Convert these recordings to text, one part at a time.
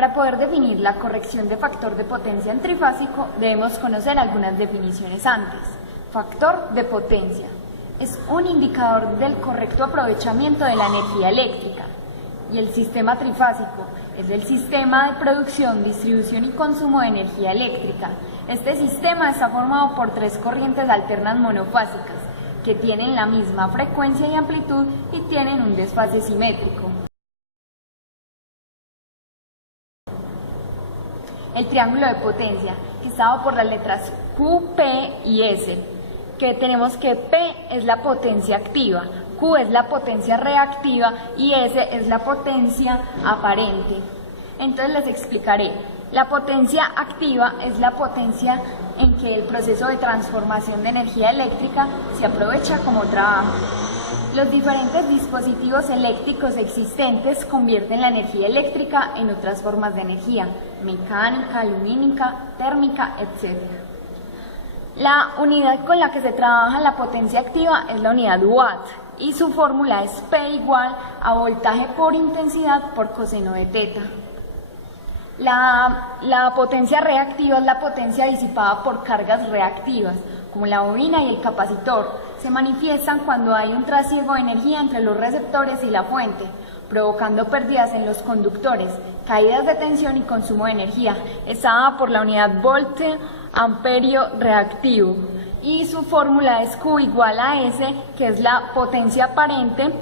Para poder definir la corrección de factor de potencia en trifásico, debemos conocer algunas definiciones antes. Factor de potencia es un indicador del correcto aprovechamiento de la energía eléctrica. Y el sistema trifásico es el sistema de producción, distribución y consumo de energía eléctrica. Este sistema está formado por tres corrientes alternas monofásicas que tienen la misma frecuencia y amplitud y tienen un desfase simétrico. El triángulo de potencia, que está dado por las letras Q, P y S, que tenemos que P es la potencia activa, Q es la potencia reactiva y S es la potencia aparente. Entonces les explicaré. La potencia activa es la potencia en que el proceso de transformación de energía eléctrica se aprovecha como trabajo. Los diferentes dispositivos eléctricos existentes convierten la energía eléctrica en otras formas de energía, mecánica, lumínica, térmica, etc. La unidad con la que se trabaja la potencia activa es la unidad watt y su fórmula es P igual a voltaje por intensidad por coseno de teta. La potencia reactiva es la potencia disipada por cargas reactivas, como la bobina y el capacitor. Se manifiestan cuando hay un trasiego de energía entre los receptores y la fuente, provocando pérdidas en los conductores, caídas de tensión y consumo de energía. Está dada por la unidad volte amperio reactivo y su fórmula es Q igual a S, que es la potencia aparente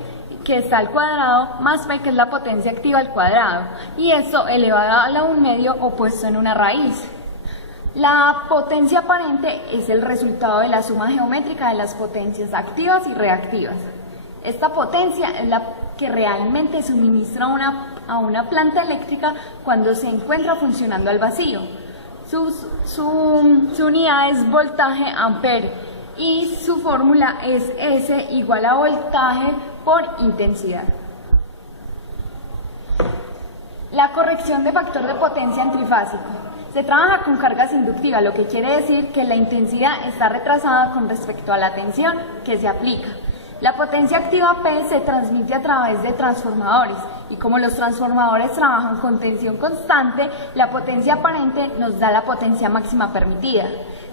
que está al cuadrado, más P, que es la potencia activa al cuadrado, y esto elevado a la 1/2 o puesto en una raíz. La potencia aparente es el resultado de la suma geométrica de las potencias activas y reactivas. Esta potencia es la que realmente suministra a una planta eléctrica cuando se encuentra funcionando al vacío. Su unidad es voltaje ampere y su fórmula es S igual a voltaje por intensidad. La corrección de factor de potencia en trifásico. Se trabaja con cargas inductivas, lo que quiere decir que la intensidad está retrasada con respecto a la tensión que se aplica. La potencia activa P se transmite a través de transformadores y como los transformadores trabajan con tensión constante, la potencia aparente nos da la potencia máxima permitida.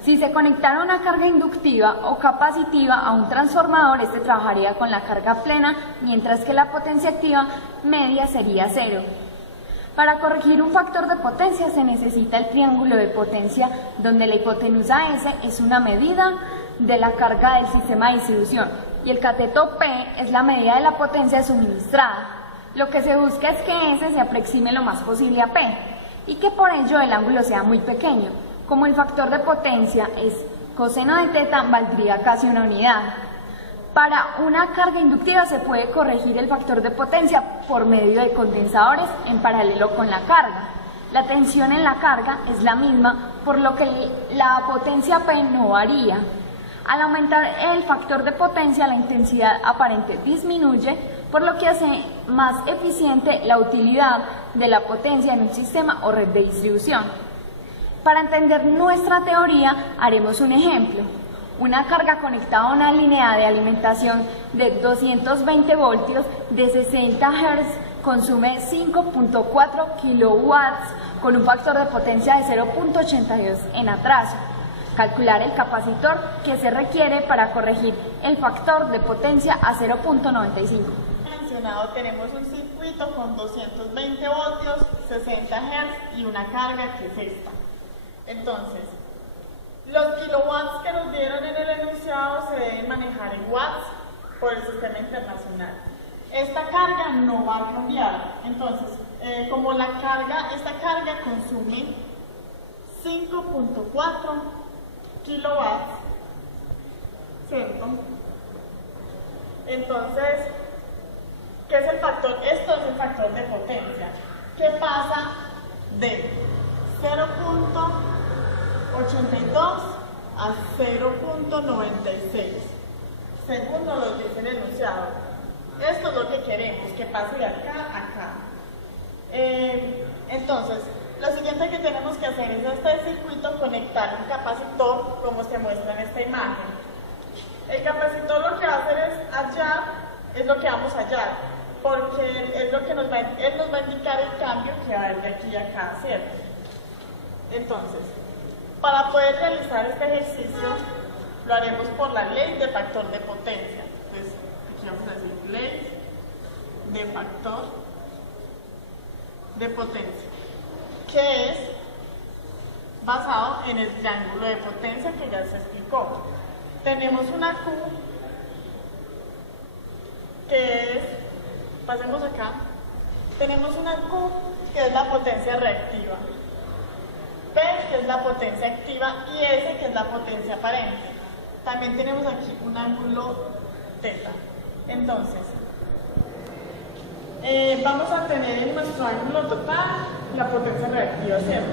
Si se conectara una carga inductiva o capacitiva a un transformador, este trabajaría con la carga plena, mientras que la potencia activa media sería 0. Para corregir un factor de potencia se necesita el triángulo de potencia, donde la hipotenusa S es una medida de la carga del sistema de distribución y el cateto P es la medida de la potencia suministrada. Lo que se busca es que S se aproxime lo más posible a P y que por ello el ángulo sea muy pequeño. Como el factor de potencia es coseno de teta, valdría casi una unidad. Para una carga inductiva se puede corregir el factor de potencia por medio de condensadores en paralelo con la carga. La tensión en la carga es la misma, por lo que la potencia P no varía. Al aumentar el factor de potencia, la intensidad aparente disminuye, por lo que hace más eficiente la utilidad de la potencia en un sistema o red de distribución. Para entender nuestra teoría, haremos un ejemplo. Una carga conectada a una línea de alimentación de 220 voltios de 60 Hz consume 5.4 kilowatts con un factor de potencia de 0.82 en atraso. Calcular el capacitor que se requiere para corregir el factor de potencia a 0.95. Tenemos un circuito con 220 voltios, 60 Hz y una carga que es esta. Entonces, los kilowatts que nos dieron en el enunciado se deben manejar en watts por el sistema internacional. Esta carga no va a cambiar. Entonces, como esta carga consume 5.4 kilowatts, ¿cierto? Entonces, ¿qué es el factor? Esto es el factor de potencia, que pasa de 0.82 a 0.96, según nos lo dice el enunciado. Esto es lo que queremos, que pase de acá a acá. Entonces, lo siguiente que tenemos que hacer es a este circuito conectar un capacitor, como se muestra en esta imagen. El capacitor lo que va a hacer es hallar, es lo que vamos a hallar, porque es lo que él nos va a indicar el cambio que va a haber de aquí a acá, ¿cierto? Entonces, para poder realizar este ejercicio, lo haremos por la ley de factor de potencia. Entonces, aquí vamos a decir ley de factor de potencia, que es basado en el triángulo de potencia que ya se explicó. Tenemos una Q, que es, pasemos acá, tenemos una Q que es la potencia reactiva, P que es la potencia activa y S que es la potencia aparente. También tenemos aquí un ángulo teta. Entonces, vamos a tener en nuestro ángulo total la potencia reactiva, ¿cierto?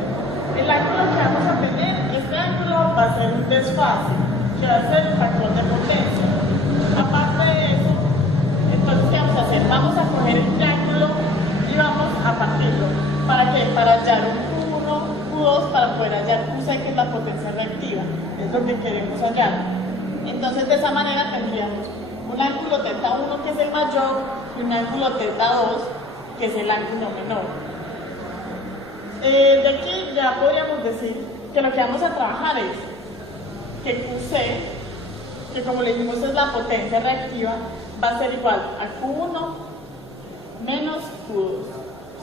El ángulo que vamos a tener, este ángulo va a ser un desfase, que va a ser el factor de potencia. Aparte de eso, entonces, ¿qué vamos a hacer? Vamos a coger el triángulo y vamos a partirlo. ¿Para qué? Para hallar un Q1, Q2, para poder hallar QC, que es la potencia reactiva. Es lo que queremos hallar. Entonces, de esa manera tendríamos un ángulo θ1, que es el mayor, y un ángulo θ2, que es el ángulo menor. De aquí ya podríamos decir que lo que vamos a trabajar es que QC, que como le dijimos es la potencia reactiva, va a ser igual a Q1 menos Q2, o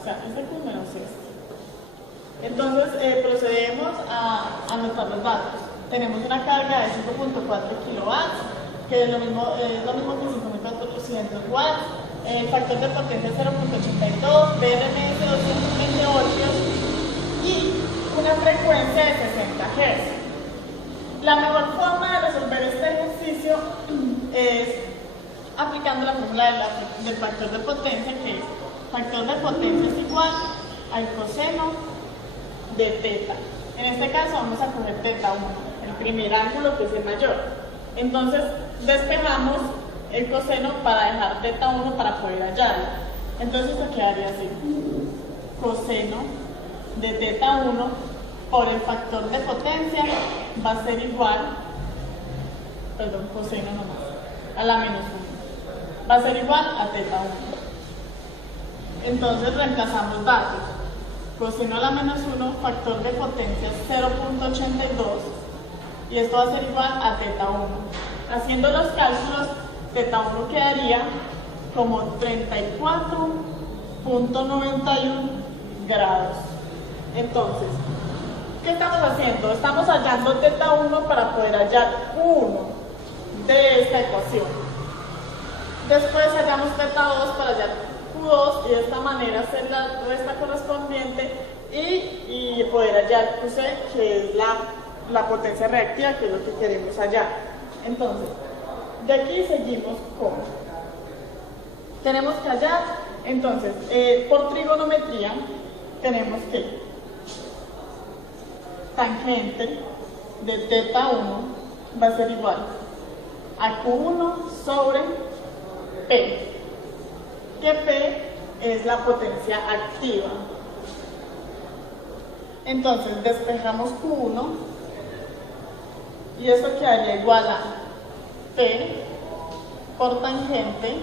sea, este Q menos este. Entonces procedemos a anotar los datos. Tenemos una carga de 5.4 kilowatts, que es lo mismo que 5.400 watts, el factor de potencia 0.82, BRMS 220 voltios y una frecuencia de 60 Hz. La mejor forma de resolver este ejercicio es aplicando la fórmula del factor de potencia, que es factor de potencia es igual al coseno de teta. En este caso vamos a coger θ1, el primer ángulo que es el mayor. Entonces despejamos el coseno para dejar θ1 para poder hallarlo. Entonces esto quedaría así: coseno de θ1 por el factor de potencia va a ser igual, coseno nomás, a la menos 1, va a ser igual a θ1. Entonces reemplazamos datos: coseno a la menos 1, factor de potencia 0.82, y esto va a ser igual a θ1. Haciendo los cálculos, θ1 quedaría como 34.91 grados. Entonces, ¿qué estamos haciendo? Estamos hallando θ1 para poder hallar Q1 de esta ecuación. Después hallamos θ2 para hallar Q2 y de esta manera hacer la resta correspondiente y poder hallar QC, que es la potencia reactiva, que es lo que queremos hallar. Entonces, de aquí seguimos con, tenemos que hallar, entonces, por trigonometría, tenemos que tangente de θ1 va a ser igual a Q1 sobre P, que P es la potencia activa. Entonces despejamos Q1 y esto quedaría igual a P por tangente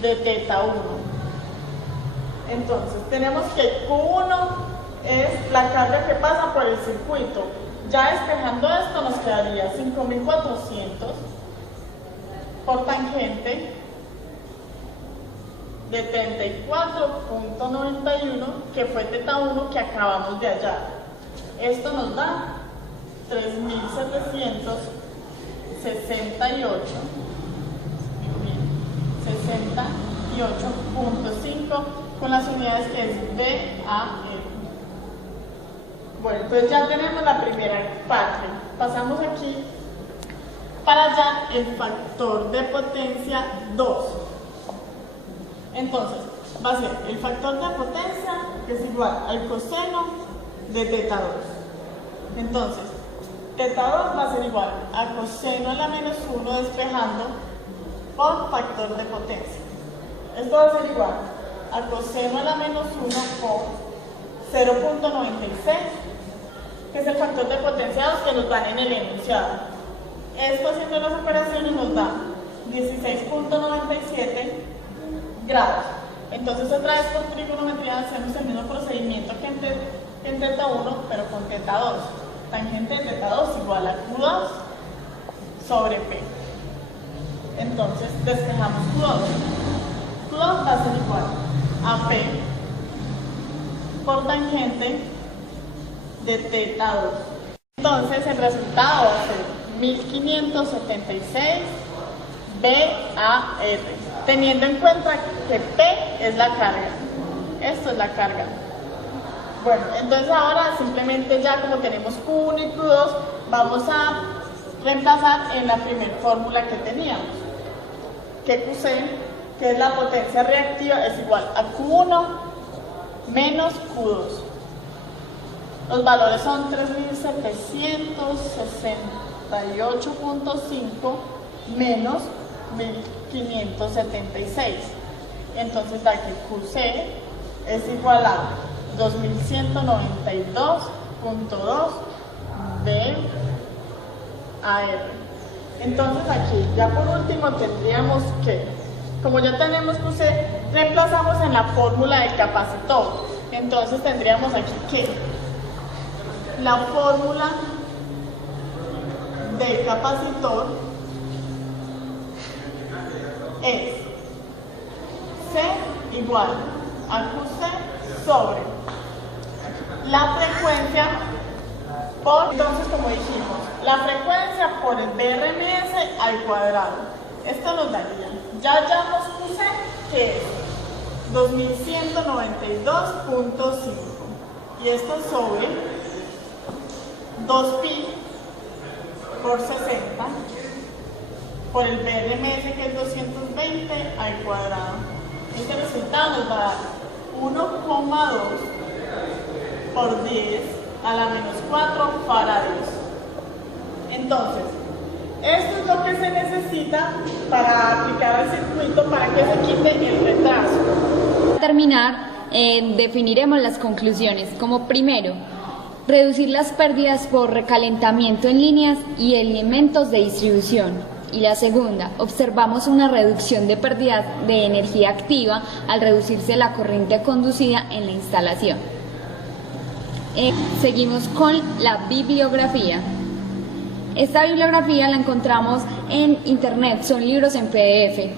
de θ1. Entonces tenemos que Q1 es la carga que pasa por el circuito. Ya despejando esto nos quedaría 5400 por tangente de 34.91, que fue θ1 que acabamos de hallar. Esto nos da 68.5 con las unidades que es BAM. Bueno, entonces ya tenemos la primera parte. Pasamos aquí para hallar el factor de potencia 2. Entonces, va a ser el factor de potencia, que es igual al coseno de θ2. Entonces, θ2 va a ser igual a coseno a la menos 1 despejando por factor de potencia. Esto va a ser igual a coseno a la menos 1 por 0.96, que es el factor de potencia 2 que nos dan en el enunciado. Esto, haciendo las operaciones, nos da 16.97 grados. Entonces otra vez por trigonometría hacemos el mismo procedimiento que en teta 1, pero con teta 2. Tangente de teta 2 igual a Q2 sobre P. Entonces despejamos Q2. Q2 va a ser igual a P por tangente de teta 2. Entonces el resultado va a ser 1576 BAR, teniendo en cuenta que P es la carga. Esto es la carga. Bueno, entonces ahora simplemente ya como tenemos Q1 y Q2, vamos a reemplazar en la primera fórmula que teníamos. Que QC, que es la potencia reactiva, es igual a Q1 menos Q2. Los valores son 3768.5 menos 1576. Entonces da que QC es igual a 2192.2 BAR. Entonces aquí ya por último tendríamos que, como ya tenemos QC, reemplazamos en la fórmula del capacitor. Entonces tendríamos aquí que la fórmula del capacitor es C igual a QC sobre la frecuencia por, entonces como dijimos, la frecuencia por el BRMS al cuadrado. Esto nos daría, ya hallamos QC, que es 2192.5, y esto sobre 2pi por 60 por el BRMS, que es 220 al cuadrado. Este resultado nos va a dar 1,2 por 10 a la menos 4 faradios. Entonces, esto es lo que se necesita para aplicar al circuito para que se quite el retraso. Para terminar, definiremos las conclusiones. Como primero, reducir las pérdidas por recalentamiento en líneas y elementos de distribución. Y la segunda, observamos una reducción de pérdidas de energía activa al reducirse la corriente conducida en la instalación. Seguimos con la bibliografía. Esta bibliografía la encontramos en internet, son libros en PDF.